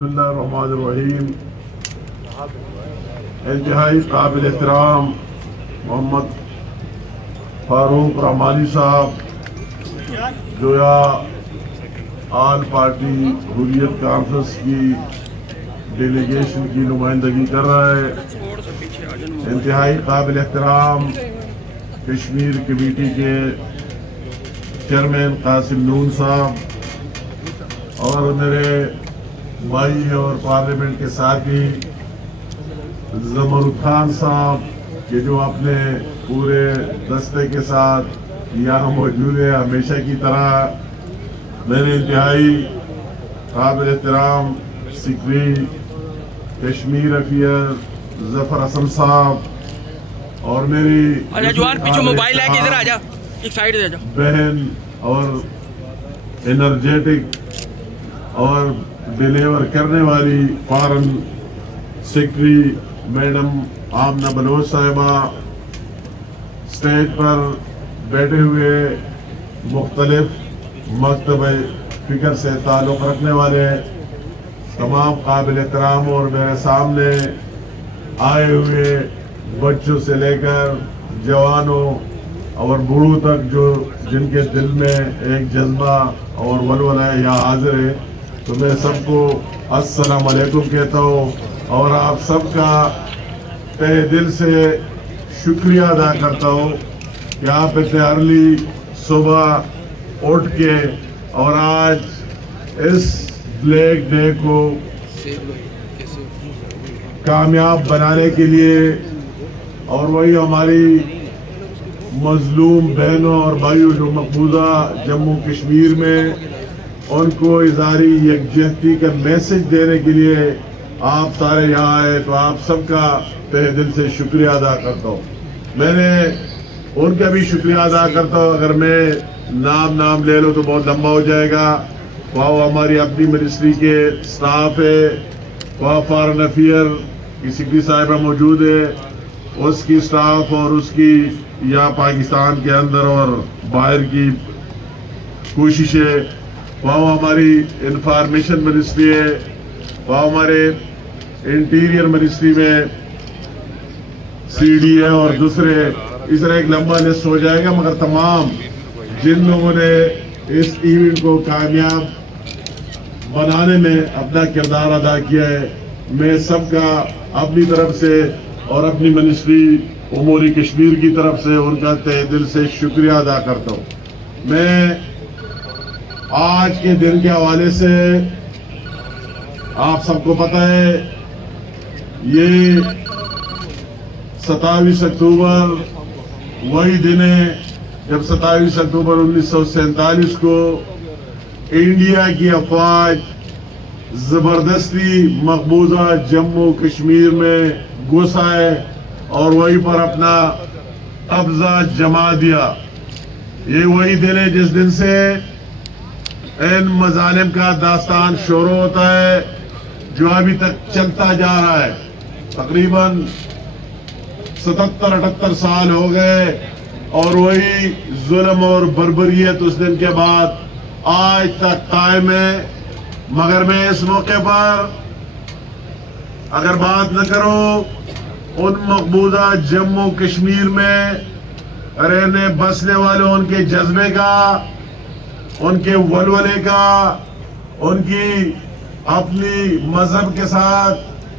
بسم اللہ الرحمن الرحیم۔ انتہائی قابل احترام محمد فاروق رحمانی صاحب جو آل پارٹی حریت کانفرنس کی ڈیلیگیشن کی نمائندگی کر رہا ہے، انتہائی قابل احترام کشمیر کمیٹی کے چیئرمین قاسم نون صاحب اور میرے بھائی اور پارلیمنٹ کے ساتھی زمرد خان صاحب کہ جو اپنے پورے دستے کے ساتھ یہاں موجود ہے ہمیشہ کی طرح، میرے انتہائی قابل احترام سیکرٹری کشمیر افیئر ظفر حسن صاحب اور میری بہن اور انرجیٹک اور ڈیلیور کرنے والی foreign secretary madam Amna Baloch صاحبہ، اسٹیج پر بیٹھے ہوئے مختلف مکتب فکر سے تعلق رکھنے والے تمام قابل احترام اور میرے سامنے آئے ہوئے بچوں سے لے کر جوانوں اور بوڑھوں تک جو جن کے دل میں ایک جذبہ اور ولولہ یہاں حاضر ہے، تو میں سب کو السلام علیکم کہتا ہوں اور آپ سب کا تہ دل سے شکریہ ادا کرتا ہوں کہ آپ اتنے ارلی صبح اٹھ کے اور آج اس بلیک ڈے کو کامیاب بنانے کے لیے اور وہی ہماری مظلوم بہنوں اور بھائیوں جو مقبوضہ جموں کشمیر میں ان کو اظہاری یکجہتی کا میسج دینے کے لیے آپ سارے یہاں آئے، تو آپ سب کا تہ دل سے شکریہ ادا کرتا ہوں۔ میں نے ان کا بھی شکریہ ادا کرتا ہوں، اگر میں نام لے لوں تو بہت لمبا ہو جائے گا۔ وہاں ہماری اپنی منسٹری کے سٹاف ہے، وہاں فارن افیئر کی سیکرٹری صاحبہ موجود ہے، اس کی سٹاف اور اس کی یا پاکستان کے اندر اور باہر کی کوششیں، وہاں ہماری انفارمیشن منسٹری ہے، وہاں ہمارے انٹیریئر منسٹری میں سی ڈی ہے اور دوسرے، اس طرح ایک لمبا لسٹ ہو جائے گا، مگر تمام جن لوگوں نے اس ایونٹ کو کامیاب بنانے میں اپنا کردار ادا کیا ہے، میں سب کا اپنی طرف سے اور اپنی منسٹری امور کشمیر کی طرف سے ان کا تہ دل سے شکریہ ادا کرتا ہوں۔ میں آج کے دن کے حوالے سے آپ سب کو پتہ ہے، یہ 27 اکتوبر وہی دن ہے جب 27 اکتوبر 1947 کو انڈیا کی افواج زبردستی مقبوضہ جموں کشمیر میں گھس آئے اور وہیں پر اپنا قبضہ جما دیا۔ یہ وہی دن ہے جس دن سے ان مظالم کا داستان شروع ہوتا ہے جو ابھی تک چلتا جا رہا ہے۔ تقریباً 77-78 سال ہو گئے اور وہی ظلم اور بربریت اس دن کے بعد آج تک قائم ہے، مگر میں اس موقع پر اگر بات نہ کروں ان مقبوضہ جموں کشمیر میں رہنے بسنے والوں، ان کے جذبے کا، ان کے ولولے کا، ان کی اپنی مذہب کے ساتھ،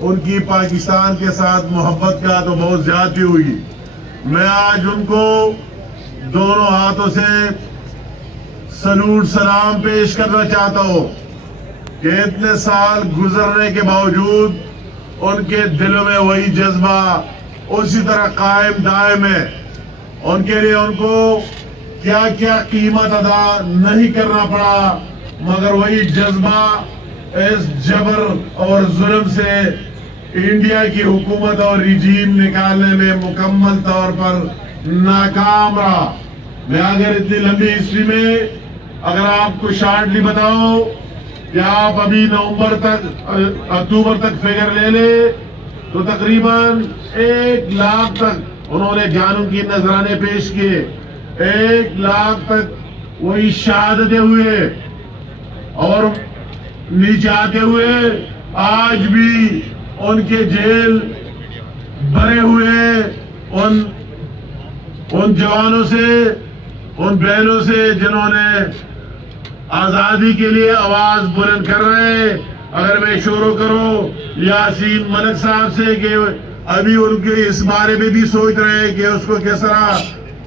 ان کی پاکستان کے ساتھ محبت کا تو بہت زیادتی ہوئی۔ میں آج ان کو دونوں ہاتھوں سے سلوٹ سلام پیش کرنا چاہتا ہوں کہ اتنے سال گزرنے کے باوجود ان کے دلوں میں وہی جذبہ اسی طرح قائم دائم ہے۔ ان کے لیے ان کو کیا کیا قیمت ادا نہیں کرنا پڑا، مگر وہی جذبہ اس جبر اور ظلم سے انڈیا کی حکومت اور رجیم نکالنے میں مکمل طور پر ناکام رہا۔ میں اگر اتنی لمبی ہسٹری میں اگر آپ کو شارٹلی بتاؤں کہ آپ ابھی اکتوبر تک فگر لے لے تو تقریباً 1 لاکھ تک انہوں نے جانوں کی نذرانے پیش کیے، 1 لاکھ تک وہی شہادتیں ہوئے اور نیچے آتے ہوئے آج بھی ان کے جیل بھرے ہوئے ان جوانوں سے، ان بہنوں سے جنہوں نے آزادی کے لیے آواز بلند کر رہے. اگر میں شروع کروں یاسین ملک صاحب سے کہ ابھی ان کے اس بارے میں بھی سوچ رہے ہیں کہ اس کو کس طرح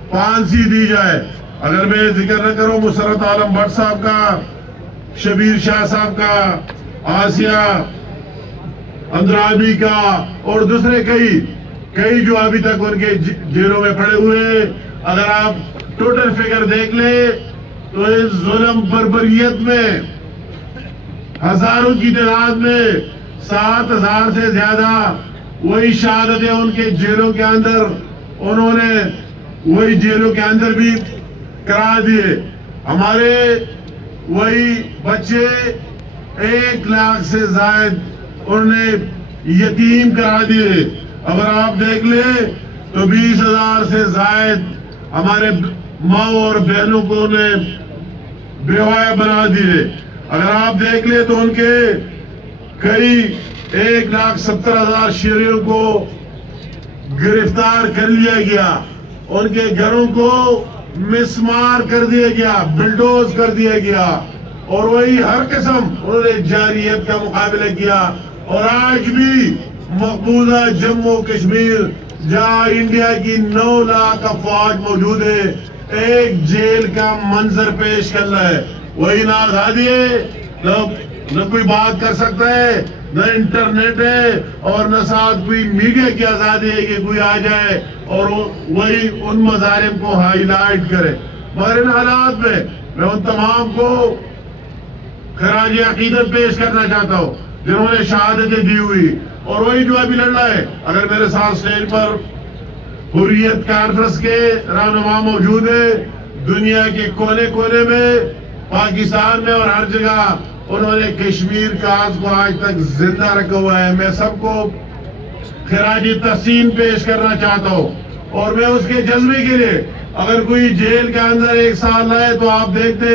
پھانسی دی جائے. اگر میں ذکر نہ کروں مسرت عالم بٹ صاحب کا، شبیر شاہ صاحب کا، آسیہ اندرابی کا، اور دوسرے کئی جو ابھی تک ان کے جیلوں میں پڑے ہوئے. اگر آپ ٹوٹل فگر دیکھ لیں تو اس ظلم بربریت میں ہزاروں کی تعداد میں 7,000 سے زیادہ وہی شہادتیں ان کے جیلوں کے اندر انہوں نے وہی جیلوں کے اندر بھی کرا دیے. ہمارے وہی بچے 1 لاکھ سے زائد انہوں نے یتیم کرا دیے. اگر آپ دیکھ لیں تو 20,000 سے زائد ہمارے ماں اور بہنوں کو انہیں بیوہ بنا دیے. اگر آپ دیکھ لیں تو ان کے کئی 1,70,000 شہریوں کو گرفتار کر لیا گیا. ان کے گھروں کو مسمار کر دیا گیا، بلڈوز کر دیا گیا، اور وہی ہر قسم انہوں نے جاریت کا مقابلہ کیا. اور آج بھی مقبوضہ جموں کشمیر جہاں انڈیا کی 9 لاکھ افواج موجود ہے، ایک جیل کا منظر پیش کر رہا ہے. وہی نہ آزادی ہے، نہ کوئی بات کر سکتا ہے، نہ انٹرنیٹ ہے، اور نہ ساتھ کوئی میڈیا کی آزادی ہے کہ کوئی آ جائے اور وہی ان مظالم کو ہائی لائٹ کرے. مگر ان حالات میں ان تمام کو خراج عقیدت پیش کرنا چاہتا ہوں جنہوں نے شہادتیں دی ہوئی، اور وہی جو ابھی لڑ رہا ہے. اگر میرے ساتھ اسٹیج پر حریت کانفرنس کے رہنما موجود ہے، دنیا کے کونے کونے میں، پاکستان میں اور ہر جگہ انہوں نے کشمیر کاز کو آج تک زندہ رکھا ہوا ہے. میں سب کو خراج تحسین پیش کرنا چاہتا ہوں، اور میں اس کے جذبے کے لیے اگر کوئی جیل کے اندر 1 سال رہے تو آپ دیکھتے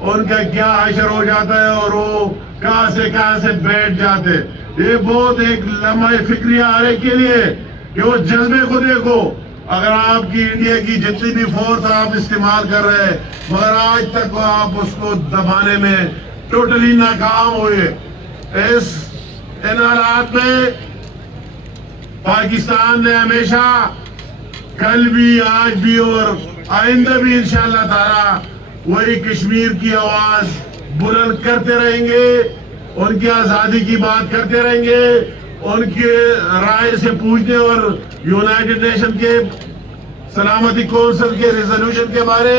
ان کا کیا حشر ہو جاتا ہے اور وہ کہاں سے بیٹھ جاتے. یہ بہت ایک لمحہ فکری آرے کے لیے کہ وہ جذبے کو دیکھو. اگر آپ کی انڈیا کی جتنی بھی فورس آپ استعمال کر رہے ہیں، مگر آج تک آپ اس کو دبانے میں ٹوٹلی ناکام ہوئے. ان حالات میں پاکستان نے ہمیشہ کل بھی، آج بھی اور آئندہ بھی انشاءاللہ تعالی وہی کشمیر کی آواز بلند کرتے رہیں گے، ان کی آزادی کی بات کرتے رہیں گے، ان کے رائے سے پوچھنے اور یونائٹڈ نیشن کے سلامتی کونسل کے ریزولوشن کے بارے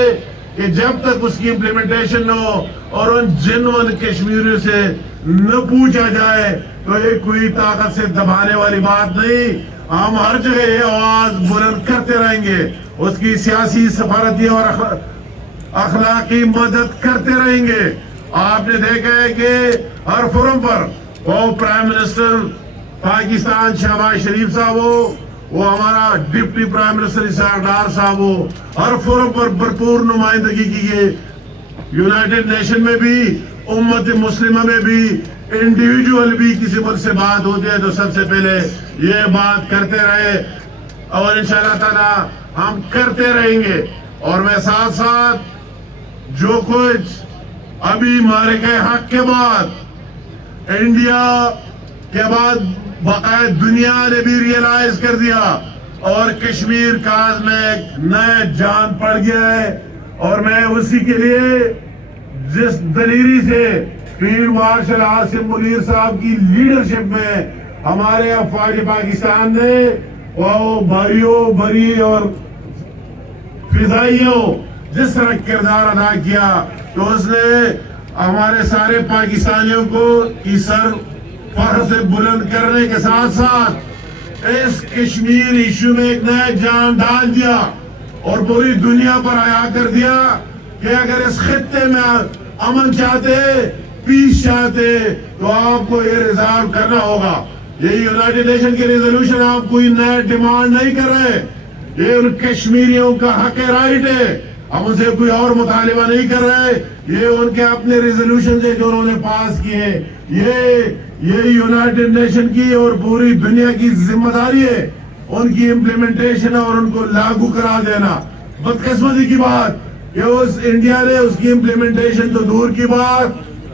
کہ جب تک اس کی امپلیمنٹیشن نہ ہو اور ان جنون کشمیریوں سے نہ پوچھا جائے تو یہ کوئی طاقت سے دبانے والی بات نہیں. ہم ہر جگہ یہ آواز بلند کرتے رہیں گے، اس کی سیاسی، سفارتی اور اخلاقی مدد کرتے رہیں گے. آپ نے دیکھا ہے کہ ہر فورم پر وہ پرائم منسٹر پاکستان شہباز شریف صاحب ہو، وہ ہمارا deputy prime minister Ishaq Dar صاحب ہو، ہر فورم پر بھرپور نمائندگی کی گئی. یونائٹڈ نیشن میں بھی، امت مسلمہ میں بھی، انڈیویجول بھی کسی ملک سے بات ہوتی ہے تو سب سے پہلے یہ بات کرتے رہے، اور انشاءاللہ تعالی ہم کرتے رہیں گے. اور میں ساتھ ساتھ جو کچھ ابھی مارے گئے حق کے بعد، انڈیا کے بعد باقاعدہ دنیا نے بھی ریئلائز کر دیا اور کشمیر کاز میں ایک نئے جان پڑ گیا ہے. اور میں اسی کے لیے جس دلیری سے فیلڈ مارشل عاصم منیر صاحب کی لیڈرشپ میں ہمارے افواج پاکستان نے وہ بھائیوں بری اور فضائیوں جس طرح کردار ادا کیا تو اس نے ہمارے سارے پاکستانیوں کو کی سر فخر سے بلند کرنے کے ساتھ ساتھ اس کشمیر ایشو میں ایک نیا جان ڈال دیا اور پوری دنیا پر آیا کر دیا کہ اگر اس خطے میں امن چاہتے، پیس چاہتے تو آپ کو یہ ریزالو کرنا ہوگا. یہ یونائٹڈ نیشن کے ریزولوشن آپ کوئی نیا ڈیمانڈ نہیں کر رہے، یہ ان کشمیریوں کا حق رائٹ ہے. ہم اسے کوئی اور مطالبہ نہیں کر رہے. یہ ان کے اپنے ریزولوشن ہے جو انہوں نے پاس کیے. یہ یونائٹڈ نیشن کی اور پوری دنیا کی ذمہ داری ہے ان کی امپلیمنٹیشن اور ان کو لاگو کرا دینا. بدقسمتی کی بات کہ اس انڈیا نے اس کی امپلیمنٹیشن تو دور کی بات,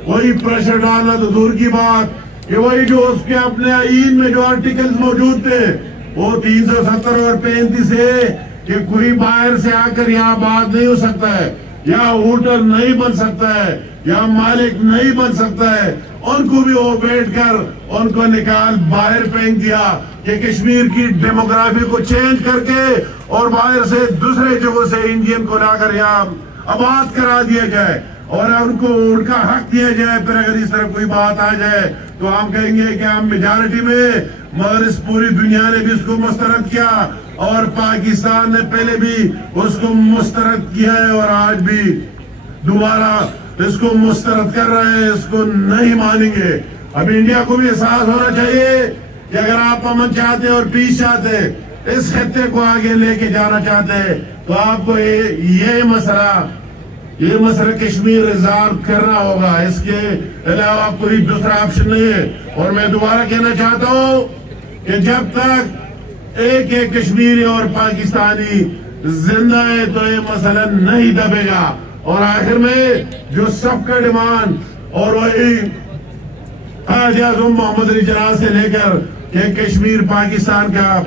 وہی پریشر ڈالنا تو دور کی بات, کہ وہی جو اس کے اپنے آئین میں جو آرٹیکلز موجود تھے وہ 370 اور 35 ہے کہ کوئی باہر سے آ کر یہاں بات نہیں ہو سکتا ہے, یا ہوٹل نہیں بن سکتا ہے, یا مالک نہیں بن سکتا ہے. ان کو بھی وہ بیٹھ کر ان کو نکال باہر پھینک دیا کہ کشمیر کی ڈیموگرافی کو چینج کر کے اور باہر سے دوسرے جگہوں سے انڈین کو لا کر یہاں آباد کرا دیا جائے اور ان کو ان کا حق دیا جائے. پھر اگر اس طرح کوئی بات آ جائے تو ہم کہیں گے کہ ہم میجارٹی میں, مگر اس پوری دنیا نے بھی اس کو مسترد کیا اور پاکستان نے پہلے بھی اس کو مسترد کیا ہے اور آج بھی دوبارہ اس کو مسترد کر رہے ہیں, اس کو نہیں مانیں گے. اب انڈیا کو بھی احساس ہونا چاہیے کہ اگر آپ امن چاہتے اور پیس چاہتے, اس خطے کو آگے لے کے جانا چاہتے, تو آپ کو یہ مسئلہ کشمیر ریزالو کرنا ہوگا. اس کے علاوہ کوئی دوسرا آپشن نہیں ہے. اور میں دوبارہ کہنا چاہتا ہوں کہ جب تک ایک کشمیری اور پاکستانی زندہ ہے تو یہ مسئلہ نہیں دبے گا. اور آخر میں جو سب کا ڈیمانڈ اور وہی قائد اعظم محمد علی جناح سے لے کر کہ کشمیر پاکستان کا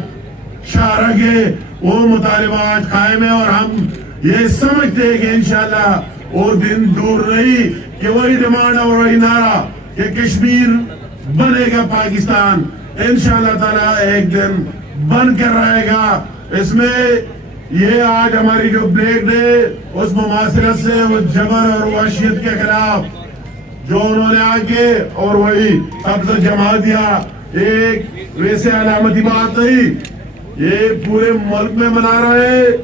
شاہراہ ہے, وہ مطالبہ آج قائم ہے. اور ہم یہ سمجھتے ہیں کہ انشاءاللہ وہ دن دور نہیں کہ وہی ڈیمانڈ اور وہی نعرہ کہ کشمیر بنے گا پاکستان انشاءاللہ تعالی ایک دن بن کر رہے گا. اس میں یہ آج ہماری جو بلیک ڈے اس مماثلت سے وہ جبر اور وحشیت کے خلاف جو انہوں نے آگے اور وہی قبضہ جما دیا, ایک ویسے علامتی بات نہیں, یہ پورے ملک میں منا رہے ہیں,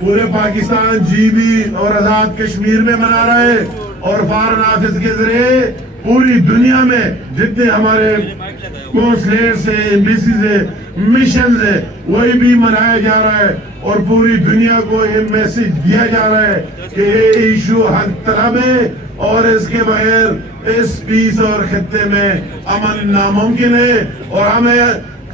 پورے پاکستان جی بی اور آزاد کشمیر میں منا رہے ہیں, اور فارن آفس کے ذریعے پوری دنیا میں جتنے ہمارے کونسلیٹس ہیں, ایمبیسیز ہیں, مشنز ہیں, وہی بھی منایا جا رہا ہے. اور پوری دنیا کو یہ میسج دیا جا رہا ہے کہ یہ ایشو حق طلب ہے اور اس کے بغیر اس پیس اور خطے میں امن ناممکن ہے. اور ہمیں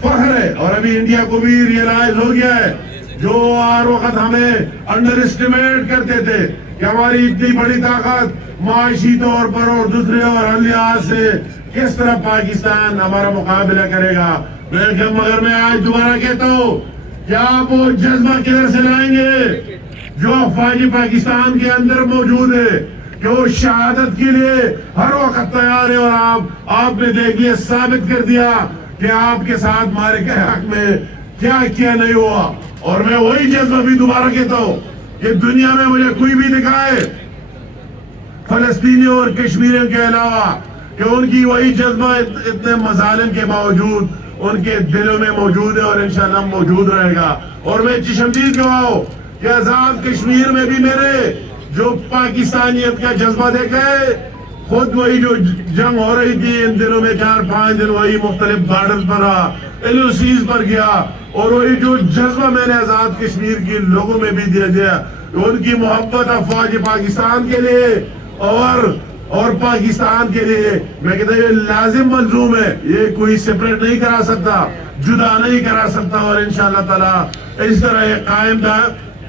فخر ہے, اور ابھی انڈیا کو بھی ریئلائز ہو گیا ہے, جو ہر وقت ہمیں انڈر اسٹیمیٹ کرتے تھے کہ ہماری اتنی بڑی طاقت معاشی طور پر اور دوسرے اور ہر لحاظ سے کس طرح پاکستان ہمارا مقابلہ کرے گا. مگر میں آج دوبارہ کہتا ہوں کہ آپ وہ جذبہ کدھر سے لائیں گے جو افواج پاکستان کے اندر موجود ہے, کہ وہ شہادت کے لیے ہر وقت تیار ہے. اور آپ نے دیکھ لیا, ثابت کر دیا کہ آپ کے ساتھ مارے کے حق میں کیا نہیں ہوا. اور میں وہی جذبہ بھی دوبارہ کہتا ہوں کہ دنیا میں مجھے کوئی بھی دکھائے فلسطینیوں اور کشمیریوں کے علاوہ کہ ان کی وہی جذبہ اتنے مظالم کے باوجود ان کے دلوں میں موجود ہے اور انشاءاللہ موجود رہے گا. اور میں چشمدید گواہ ہوں کہ آزاد کشمیر میں بھی میرے جو پاکستانیت کا جذبہ دیکھا ہے, خود وہی جو جنگ ہو رہی تھی ان دنوں میں 4-5 دن وہی مختلف گارڈنز پر رہا, LOCs پر گیا, اور وہی جو جذبہ میں نے آزاد کشمیر کے لوگوں میں بھی دیا, ان کی محبت افواج پاکستان کے لیے اور پاکستان کے لیے, میں کہتا ہوں یہ لازم ملزوم ہے, یہ کوئی سپریٹ نہیں کرا سکتا, جدا نہیں کرا سکتا. اور انشاءاللہ تعالی اس طرح یہ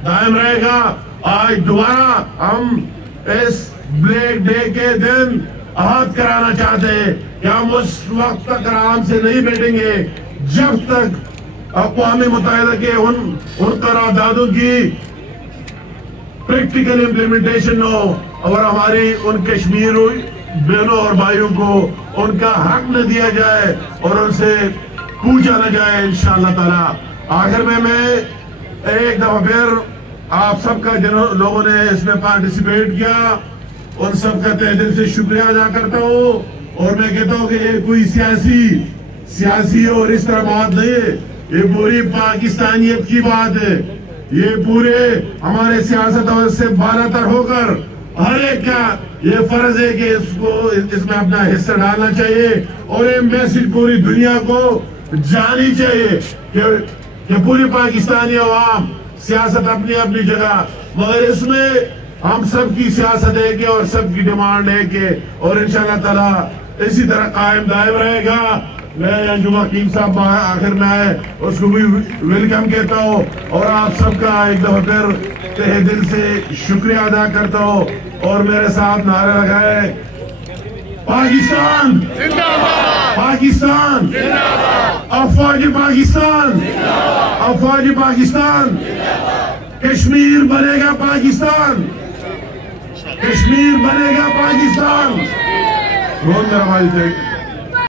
دائم رہے گا. آج دوبارہ ہم اس بلیک ڈے کے دن عہد کرانا چاہتے ہیں کہ ہم اس وقت تک آرام سے نہیں بیٹھیں گے جب تک اقوام متحدہ کے ان قراردادوں کی پریکٹیکل امپلیمنٹیشن ہو اور ہماری ان کشمیر بہنوں اور بھائیوں کو ان کا حق نہ دیا جائے اور ان سے پوچھا نہ جائے انشاءاللہ تعالی. آخر میں ایک دفعہ پھر آپ سب کا جن لوگوں نے اس میں پارٹیسپیٹ کیا ان سب کا تہ دل سے شکریہ ادا کرتا ہوں. اور میں کہتا ہوں کہ یہ کوئی سیاسی اور اس طرح بات نہیں ہے, یہ پوری پاکستانیت کی بات ہے. یہ پورے ہمارے سیاست اور سے بالا تر ہو کر ہر ایک کا یہ فرض ہے کہ اس میں اپنا حصہ ڈالنا چاہیے اور یہ میسج پوری دنیا کو جانی چاہیے کہ پوری پاکستانی عوام سیاست اپنی اپنی جگہ مگر اس میں ہم سب کی سیاست ہے کہ اور سب کی ڈیمانڈ ہے کہ اور انشاءاللہ تعالی اسی طرح قائم دائم رہے گا. میں انجم حکیم صاحب آخر میں آئے اس کو بھی ویلکم کہتا ہوں اور آپ سب کا ایک دفعہ پھر تہ دل سے شکریہ ادا کرتا ہوں اور میرے ساتھ نعرہ لگائے پاکستان زندہ باد, پاکستان زندہ باد, افواج پاکستان زندہ باد, افواج پاکستان زندہ باد, کشمیر بنے گا پاکستان, کشمیر بنے گا پاکستان. بہت مہربانی.